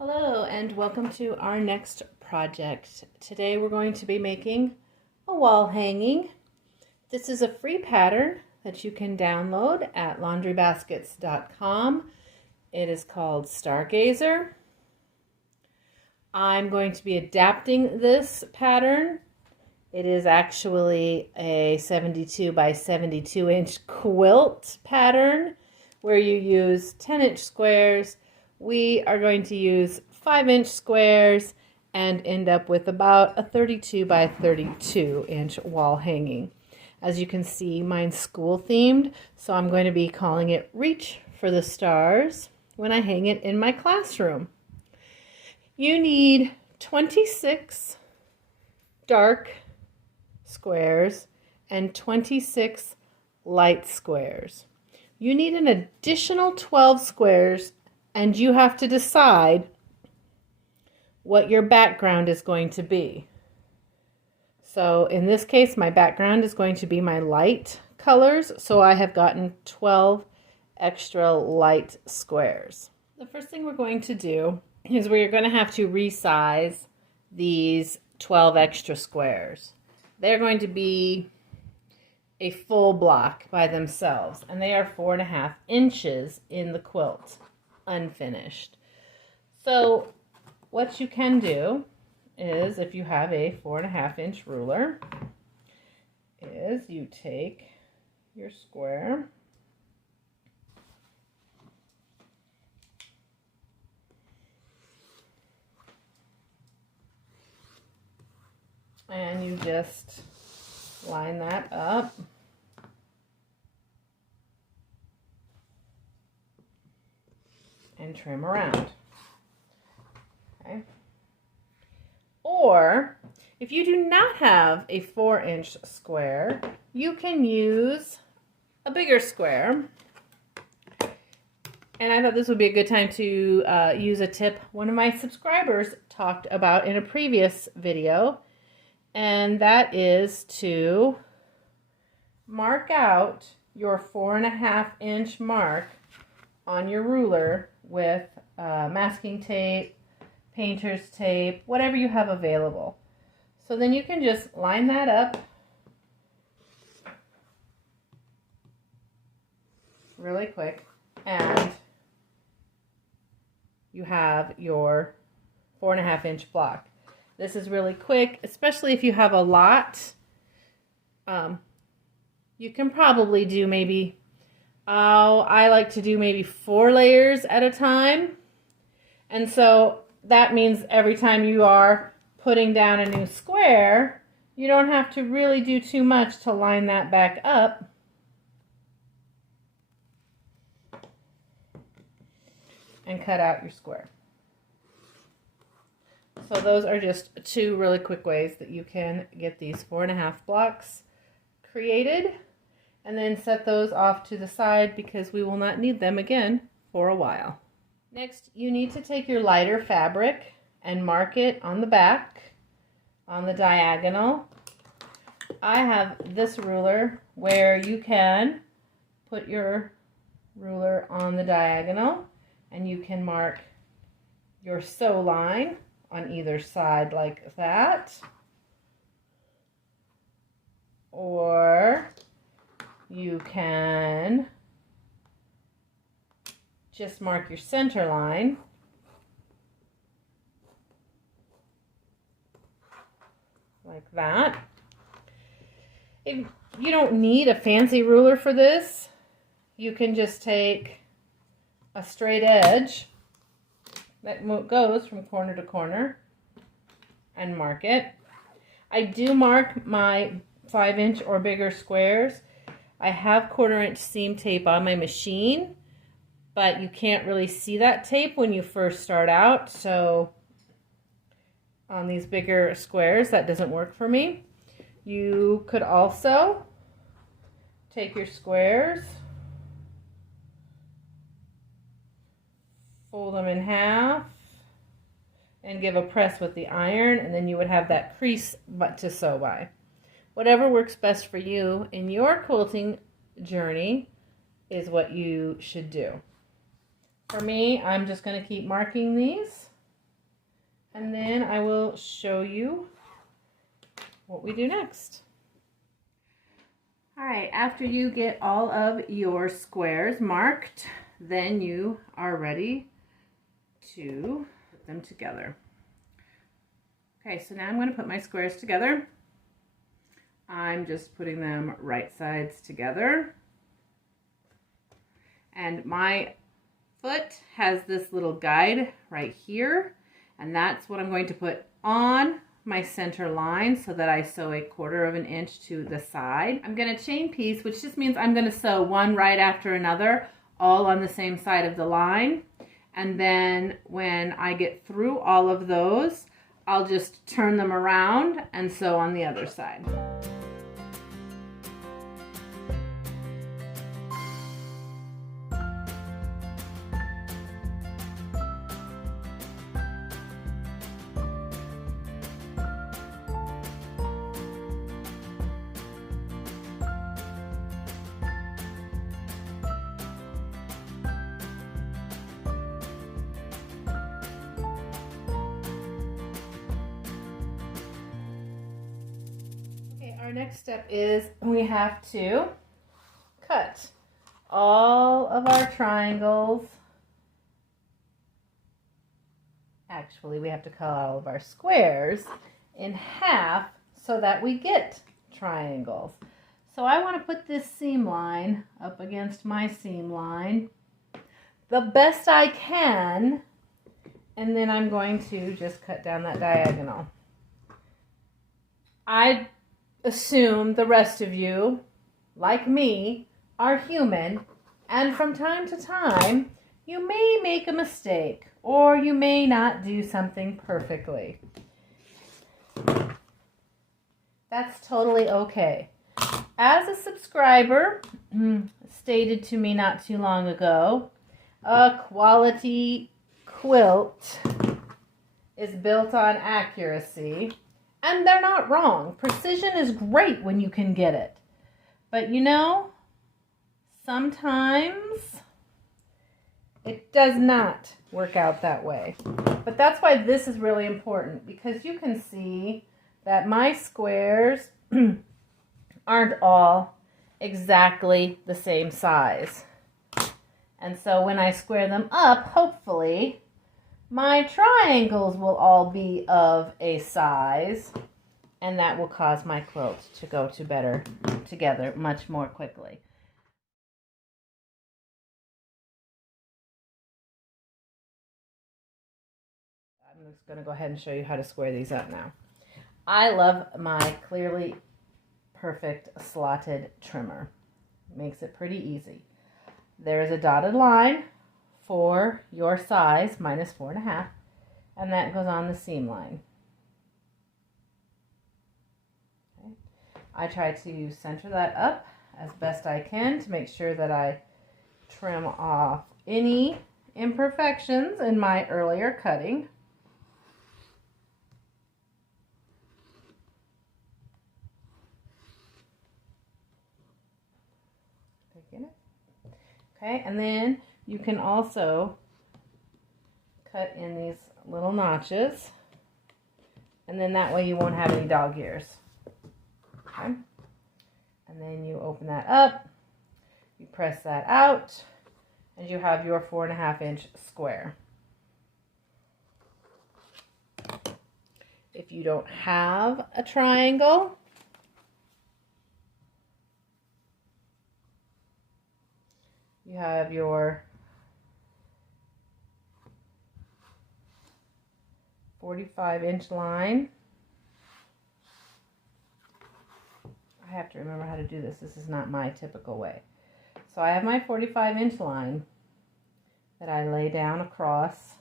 Hello and welcome to our next project. Today we're going to be making a wall hanging. This is a free pattern that you can download at laundrybaskets.com. It is called Stargazer. I'm going to be adapting this pattern. It is actually a 72 by 72 inch quilt pattern where you use 10-inch squares. We are going to use 5-inch squares and end up with about a 32 by 32 inch wall hanging. As you can see, mine's school themed, so I'm going to be calling it Reach for the Stars when I hang it in my classroom. You need 26 dark squares and 26 light squares. You need an additional 12 squares, and you have to decide what your background is going to be. So in this case, my background is going to be my light colors, so I have gotten 12 extra light squares. The first thing we're going to do is we're going to have to resize these 12 extra squares. They're going to be a full block by themselves, and they are 4.5 inches in the quilt, unfinished. So what you can do is, if you have a 4.5 inch ruler, is you take your square and you just line that up. And trim around. Okay. Or if you do not have a 4-inch square, you can use a bigger square. And I thought this would be a good time to use a tip one of my subscribers talked about in a previous video, and that is to mark out your 4.5 inch mark on your ruler with masking tape, painter's tape, whatever you have available. So then you can just line that up really quick, and you have your 4.5 inch block. This is really quick, especially if you have a lot. You can probably do maybe I like to do maybe 4 layers at a time. And so that means every time you are putting down a new square, you don't have to really do too much to line that back up. And cut out your square. So those are just 2 really quick ways that you can get these 4.5 blocks created. And then set those off to the side because we will not need them again for a while. Next, you need to take your lighter fabric and mark it on the back, on the diagonal. I have this ruler where you can put your ruler on the diagonal and you can mark your sew line on either side like that. Or you can just mark your center line like that. If you don't need a fancy ruler for this, you can just take a straight edge that goes from corner to corner and mark it. I do mark my 5-inch or bigger squares. I have 1/4 inch seam tape on my machine, but you can't really see that tape when you first start out, so on these bigger squares that doesn't work for me. You could also take your squares, fold them in half, and give a press with the iron, and then you would have that crease to sew by. Whatever works best for you in your quilting journey is what you should do. For me, I'm just going to keep marking these And then I will show you what we do next. All right, after you get all of your squares marked, then you are ready to put them together. Okay, so now I'm going to put my squares together. I'm just putting them right sides together. And my foot has this little guide right here, and that's what I'm going to put on my center line so that I sew 1/4 inch to the side. I'm going to chain piece, which just means I'm going to sew one right after another, all on the same side of the line. And then when I get through all of those, I'll just turn them around and sew on the other side. Our next step is we have to cut all of our triangles. Actually, we have to cut all of our squares in half so that we get triangles. So I want to put this seam line up against my seam line the best I can, and then I'm going to just cut down that diagonal. I assume the rest of you, like me, are human, and from time to time you may make a mistake or you may not do something perfectly. That's totally okay. As a subscriber stated to me not too long ago, a quality quilt is built on accuracy. And they're not wrong. Precision is great when you can get it. But you know, sometimes it does not work out that way. But that's why this is really important, because you can see that my squares aren't all exactly the same size. And so when I square them up, hopefully, my triangles will all be of a size, and that will cause my quilt to go together much more quickly. I'm just going to go ahead and show you how to square these up now. I love my clearly perfect slotted trimmer. Makes it pretty easy. There is a dotted line for your size, minus 4.5, and that goes on the seam line. Okay. I try to center that up as best I can to make sure that I trim off any imperfections in my earlier cutting. Okay, and then you can also cut in these little notches, and then that way you won't have any dog ears. Okay, and then you open that up, you press that out, and you have your 4.5 inch square. If you don't have a triangle, you have your 45 inch line. I have to remember how to do this. This is not my typical way. So I have my 45 inch line that I lay down across.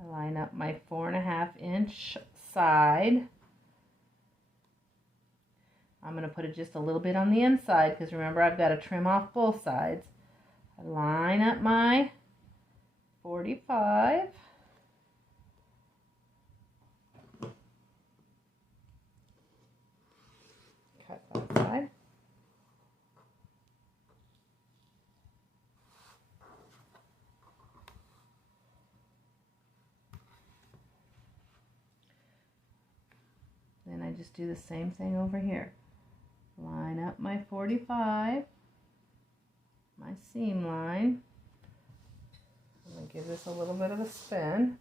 I line up my 4.5 inch side. I'm going to put it just a little bit on the inside because remember I've got to trim off both sides. I line up my 45. Cut that side. just do the same thing over here. Line up my 45, my seam line. I'm going to give this a little bit of a spin.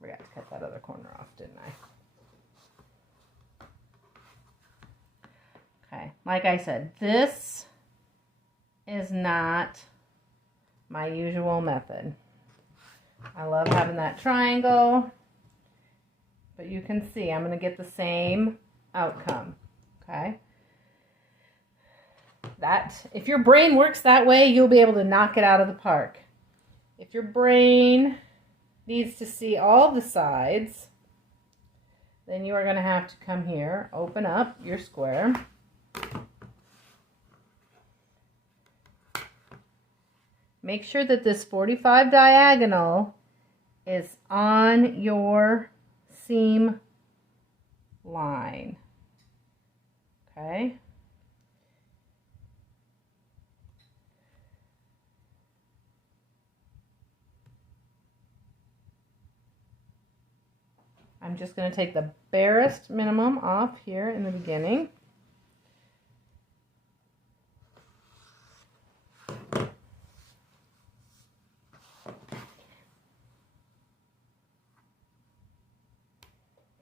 Forgot to cut that other corner off, didn't I? Okay, like I said, this is not my usual method. I love having that triangle, but you can see I'm going to get the same outcome, okay? If your brain works that way, you'll be able to knock it out of the park. If your brain needs to see all the sides, then you are going to have to come here, open up your square. Make sure that this 45 diagonal is on your seam line. Okay? I'm just going to take the barest minimum off here in the beginning.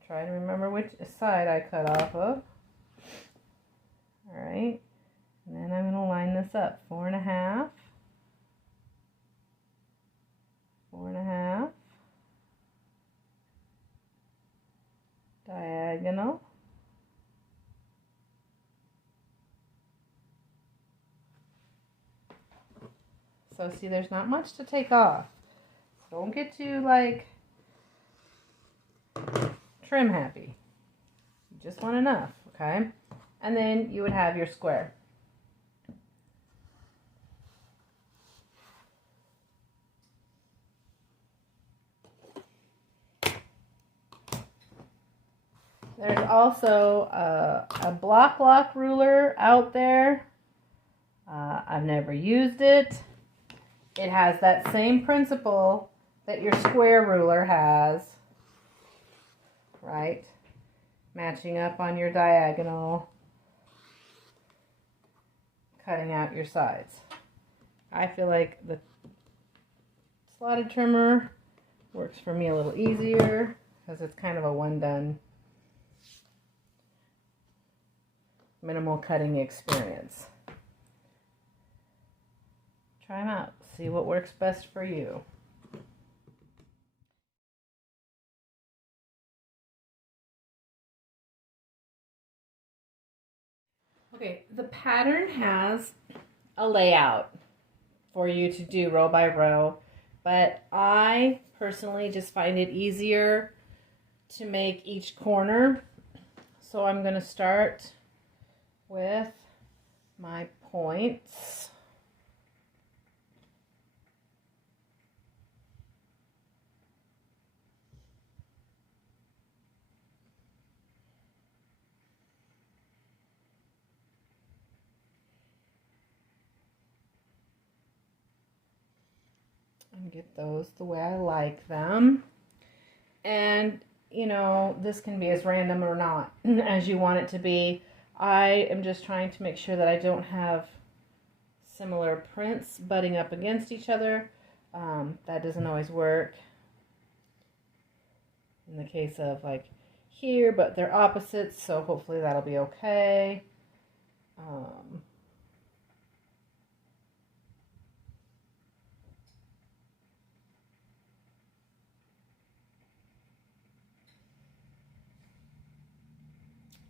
Try to remember which side I cut off of. Alright, and then I'm going to line this up. 4.5, 4.5, diagonal, so see, there's not much to take off. Don't get too like trim happy. You just want enough, okay? And then you would have your square. There's also a block ruler out there. I've never used it. It has that same principle that your square ruler has, right? Matching up on your diagonal, cutting out your sides. I feel like the slotted trimmer works for me a little easier because it's kind of a one-done, minimal cutting experience. Try them out. See what works best for you. Okay, the pattern has a layout for you to do row by row, but I personally just find it easier to make each corner. So I'm going to start with my points. And get those the way I like them. And you know, this can be as random or not as you want it to be. I am just trying to make sure that I don't have similar prints butting up against each other. That doesn't always work in the case of like here, but they're opposites, so hopefully that'll be okay.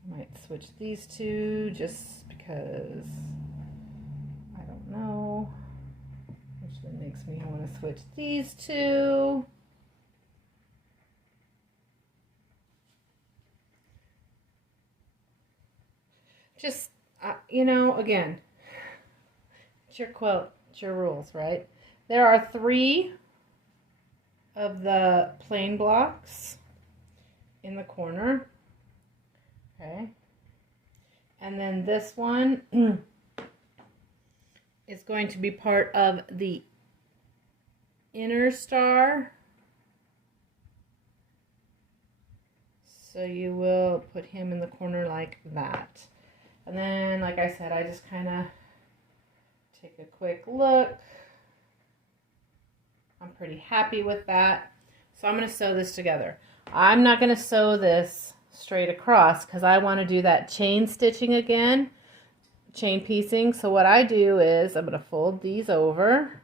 Might switch these two just because I don't know, which then makes me want to switch these two. Just, you know, again, it's your quilt, it's your rules, right? There are 3 of the plain blocks in the corner. Okay, And then this one is going to be part of the inner star. So you will put him in the corner like that. And then, like I said, I just kind of take a quick look. I'm pretty happy with that. So I'm going to sew this together. I'm not going to sew this straight across because I want to do that chain stitching again, chain piecing. So what I do is I'm going to fold these over.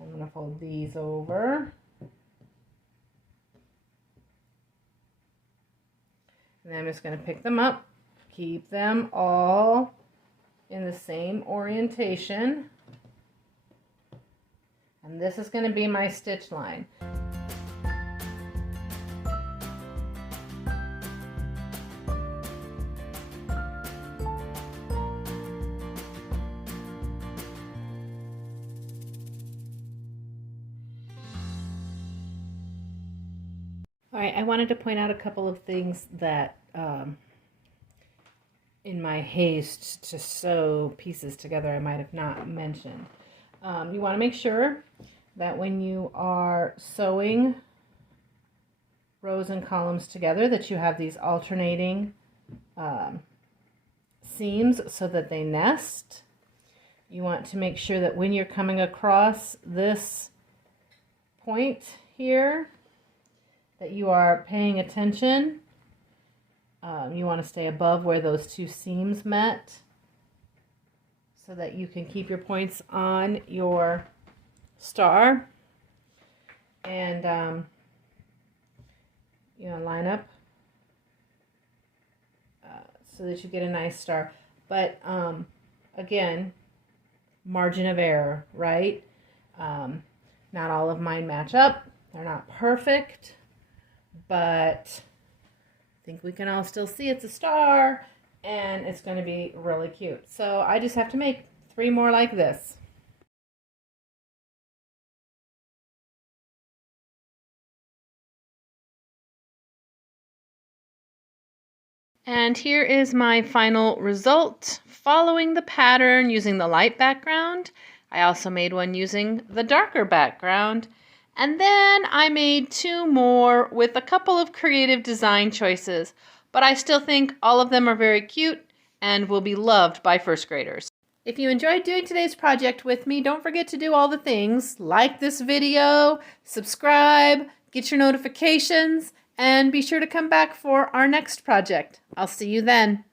I'm going to fold these over. And then I'm just going to pick them up, keep them all in the same orientation. And this is going to be my stitch line. All right, I wanted to point out a couple of things that in my haste to sew pieces together I might have not mentioned. You want to make sure that when you are sewing rows and columns together that you have these alternating seams so that they nest. You want to make sure that when you're coming across this point here that you are paying attention. You want to stay above where those two seams met so that you can keep your points on your star. And you know, line up so that you get a nice star. But again, margin of error, right? Not all of mine match up. They're not perfect, but I think we can all still see it's a star, and it's going to be really cute. So I just have to make 3 more like this. And here is my final result following the pattern using the light background. I also made one using the darker background. And then I made 2 more with a couple of creative design choices. But I still think all of them are very cute and will be loved by first graders. If you enjoyed doing today's project with me, don't forget to do all the things. Like this video, subscribe, get your notifications, and be sure to come back for our next project. I'll see you then.